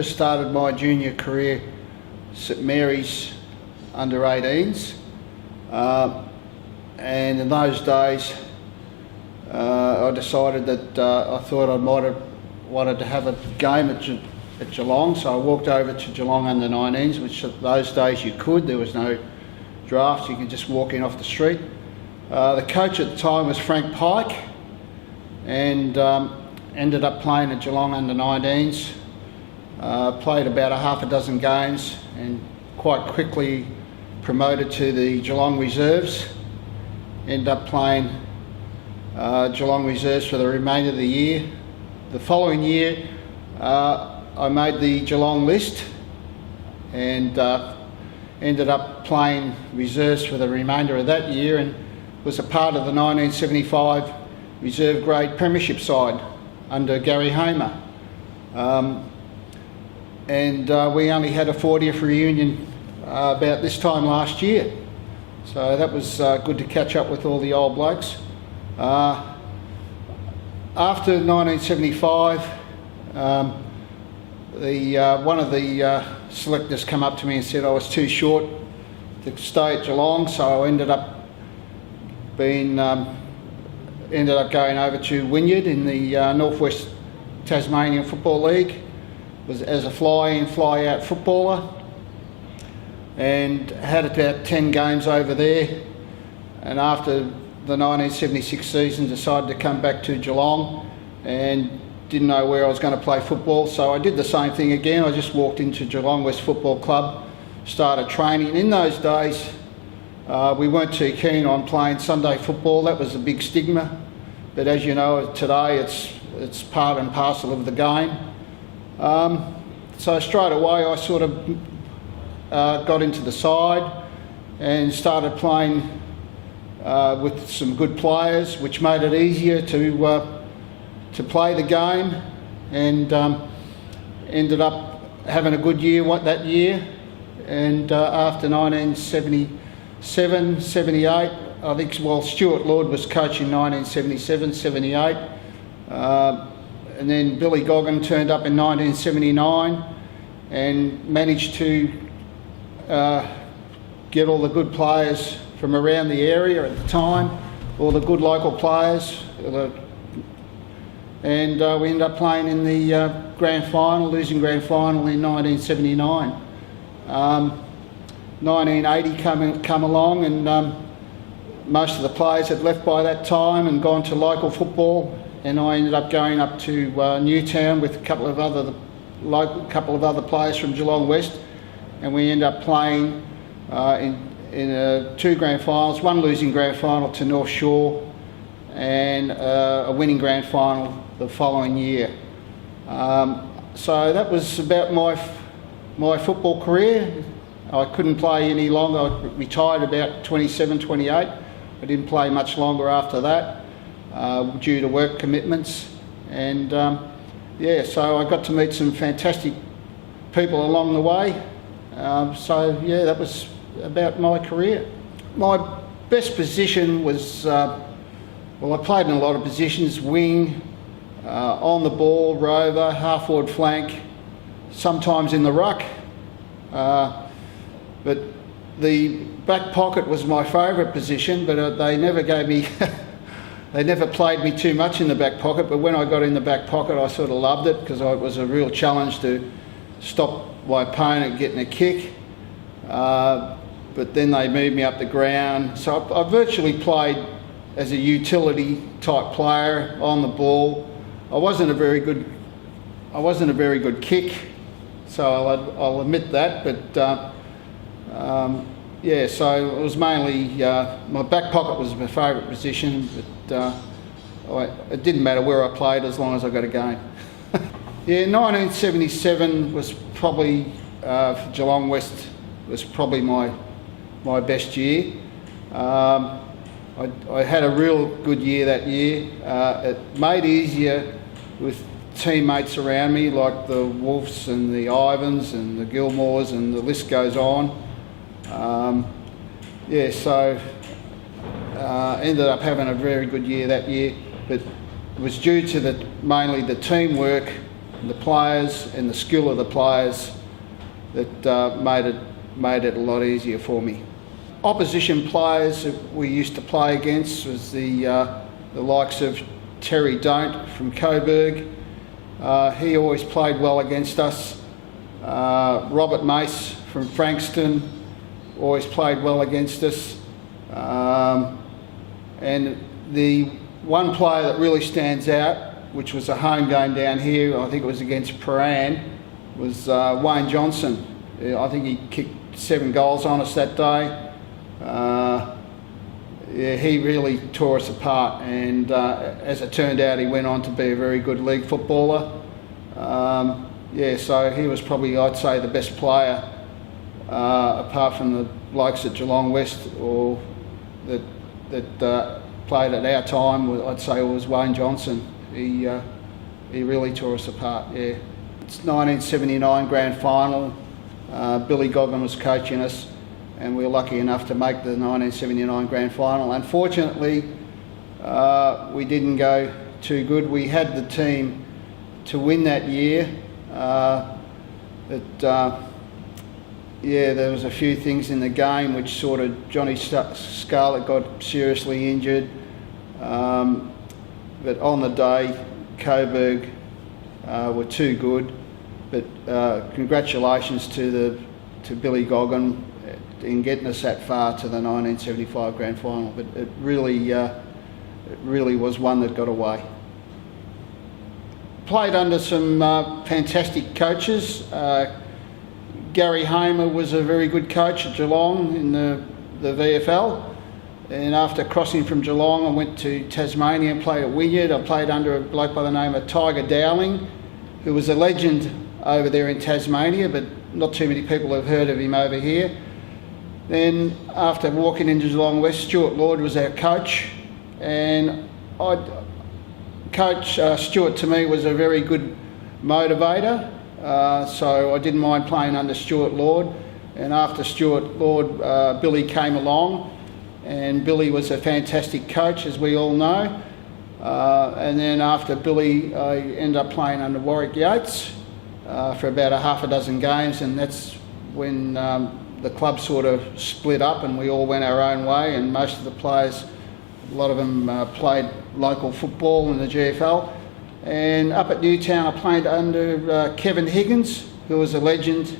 first started my junior career St Mary's under 18s, and in those days I decided that I thought I might have wanted to have a game at Geelong, so I walked over to Geelong under 19s, which those days you could. There was no drafts, you could just walk in off the street. The coach at the time was Frank Pike, and ended up playing at Geelong under 19s. Played about half a dozen games and quite quickly promoted to the Geelong reserves. Ended up playing Geelong reserves for the remainder of the year. The following year I made the Geelong list and ended up playing reserves for the remainder of that year, and was a part of the 1975 reserve grade premiership side under Gary Hamer. And we only had a 40th reunion about this time last year. So that was good to catch up with all the old blokes. After 1975, one of the selectors come up to me and said I was too short to stay at Geelong, so I ended up going over to Wynyard in the Northwest Tasmanian Football League, was as a fly-in, fly-out footballer, and had about 10 games over there. And after the 1976 season, decided to come back to Geelong and didn't know where I was going to play football, so I did the same thing again. I just walked into Geelong West Football Club, started training. In those days, we weren't too keen on playing Sunday football. That was a big stigma, but as you know, today it's part and parcel of the game. So straight away I sort of got into the side and started playing with some good players, which made it easier to play the game, and ended up having a good year that year. And after 1977, 78, I think, well, Stuart Lord was coaching 1977, 78, and then Billy Goggin turned up in 1979 and managed to get all the good players from around the area at the time, all the good local players, and we ended up playing in the grand final, losing grand final in 1979. 1980 come along, and most of the players had left by that time and gone to local football, and I ended up going up to Newtown with a couple of other players from Geelong West, and we ended up playing in two grand finals, one losing grand final to North Shore, and a winning grand final the following year. So that was about my football career. I couldn't play any longer. I retired about 27, 28. I didn't play much longer after that due to work commitments. And yeah, so I got to meet some fantastic people along the way. So yeah, that was about my career. My best position was, well, I played in a lot of positions: wing, on the ball, rover, half-forward flank, sometimes in the ruck. But the back pocket was my favourite position, but they never gave me, they never played me too much in the back pocket. But when I got in the back pocket, I sort of loved it, because it was a real challenge to stop my opponent getting a kick. But then they moved me up the ground. So I virtually played as a utility type player on the ball. I wasn't a very good kick, so I'll admit that. But yeah, so it was mainly my back pocket was my favourite position. But it didn't matter where I played as long as I got a game. Yeah, 1977 was probably for Geelong West was probably my best year. I had a real good year that year. It made it easier with teammates around me, like the Wolves and the Ivans and the Gilmores, and the list goes on. Yeah, so ended up having a very good year that year, but it was due to mainly the teamwork the players and the skill of the players that made it a lot easier for me. Opposition players that we used to play against was the likes of Terry Don't from Coburg. He always played well against us. Robert Mace from Frankston always played well against us. And the one player that really stands out, which was a home game down here, I think it was against Prahran, was Wayne Johnson. I think he kicked 7 goals on us that day. Yeah, he really tore us apart, and as it turned out, he went on to be a very good league footballer. Yeah, so he was probably, I'd say, the best player, apart from the blokes at Geelong West or that played at our time. I'd say it was Wayne Johnson. He really tore us apart. Yeah, it's 1979 grand final. Billy Goggin was coaching us, and we were lucky enough to make the 1979 grand final. Unfortunately, we didn't go too good. We had the team to win that year. Yeah, there was a few things in the game which sort of, Johnny Scarlett got seriously injured. But on the day, Coburg were too good. But congratulations to Billy Goggin in getting us that far to the 1975 grand final. But it really was one that got away. Played under some fantastic coaches. Gary Hamer was a very good coach at Geelong in the VFL. And after crossing from Geelong, I went to Tasmania and played at Wynyard. I played under a bloke by the name of Tiger Dowling, who was a legend over there in Tasmania, but not too many people have heard of him over here. Then after walking into Geelong West, Stuart Lord was our coach, and Coach Stuart to me was a very good motivator, so I didn't mind playing under Stuart Lord. And after Stuart Lord, Billy came along, and Billy was a fantastic coach, as we all know. And then after Billy, I ended up playing under Warwick Yates for about half a dozen games, and that's when the club sort of split up and we all went our own way, and most of the players, a lot of them played local football in the GFL. And up at Newtown, I played under Kevin Higgins, who was a legend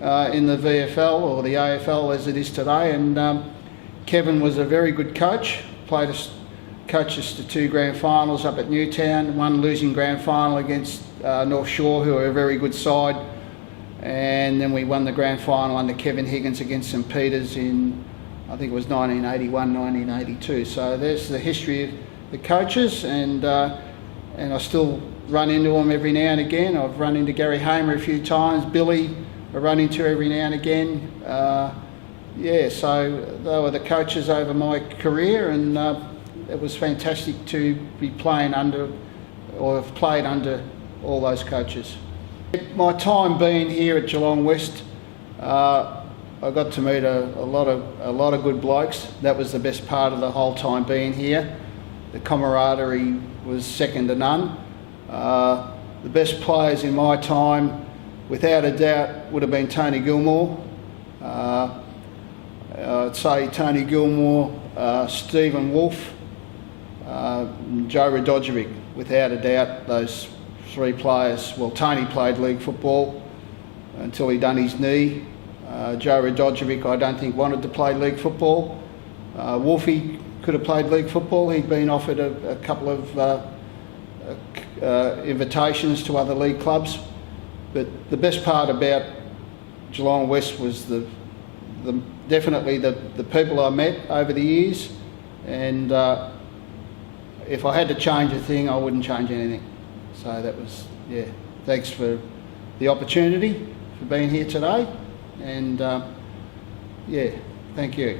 in the VFL, or the AFL as it is today. And Kevin was a very good coach, coached us to 2 grand finals up at Newtown, one losing grand final against North Shore, who are a very good side. And then we won the grand final under Kevin Higgins against St Peters in, I think it was 1981, 1982. So there's the history of the coaches, and I still run into them every now and again. I've run into Gary Hamer a few times, Billy I run into every now and again. Yeah, so they were the coaches over my career, and it was fantastic to be playing under, or have played under, all those coaches. My time being here at Geelong West, I got to meet a lot of good blokes. That was the best part of the whole time being here. The camaraderie was second to none. The best players in my time, without a doubt, would have been Tony Gilmore. I'd say Tony Gilmore, Stephen Wolfe, Joe Radojevic, without a doubt, those 3 players. Well, Tony played league football until he done his knee. Joe Radojevic, I don't think, wanted to play league football. Wolfie could have played league football. He'd been offered a couple of invitations to other league clubs. But the best part about Geelong West was definitely the people I met over the years. And if I had to change a thing, I wouldn't change anything. So that was, yeah, thanks for the opportunity for being here today. And yeah, thank you.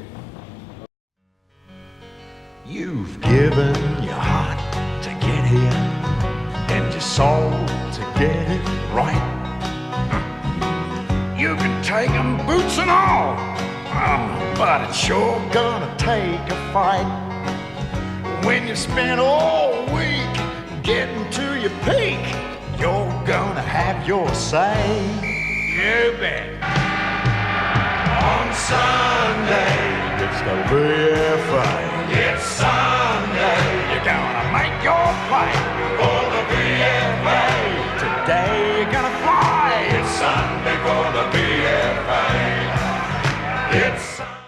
You've given your heart to get here and your soul to get it right. You can take 'em boots and all, but it's sure gonna take a fight. When you spend all week getting to your peak, you're gonna have your say. You bet. On Sunday, it's the VFA. It's Sunday, you're gonna make your play for the VFA. Today you're gonna fly. It's Sunday for the VFA. It's Sunday.